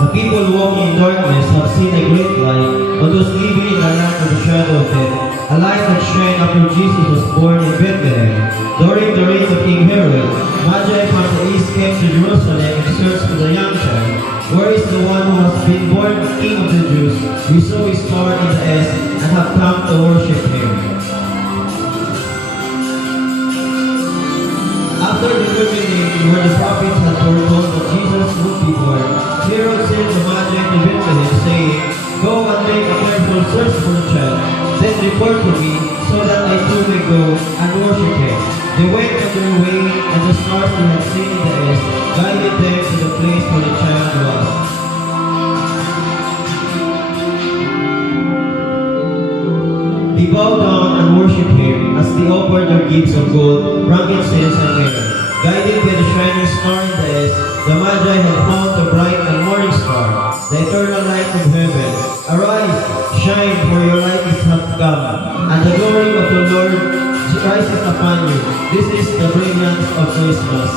The people walking in darkness have seen a great light, but those living in the land of the shadow of death, a light that shined after Jesus was born in Bethlehem. During the reign of King Herod, Magi from the east came to Jerusalem in search for the young child. Where is the one who has been born King of the Jews? We saw his star in the east and have come to worship him. After determining where the prophets had foretold that Jesus would be born, Herod sent the Magi to Bethlehem, saying, "Go and make a careful search for the child, then report to me, so that I too may go and worship him." They went on their way, and the stars they had seen in the east guided them to the place where the child was. They bowed down and worshipped him as they offered their gifts of gold, frankincense, and myrrh. Guided by the shining star in the east, the Magi had found the bright and morning star, the eternal light of heaven. "Arise, shine, for your light is come, and the glory of the Lord rises upon you." This is the brilliance of Christmas.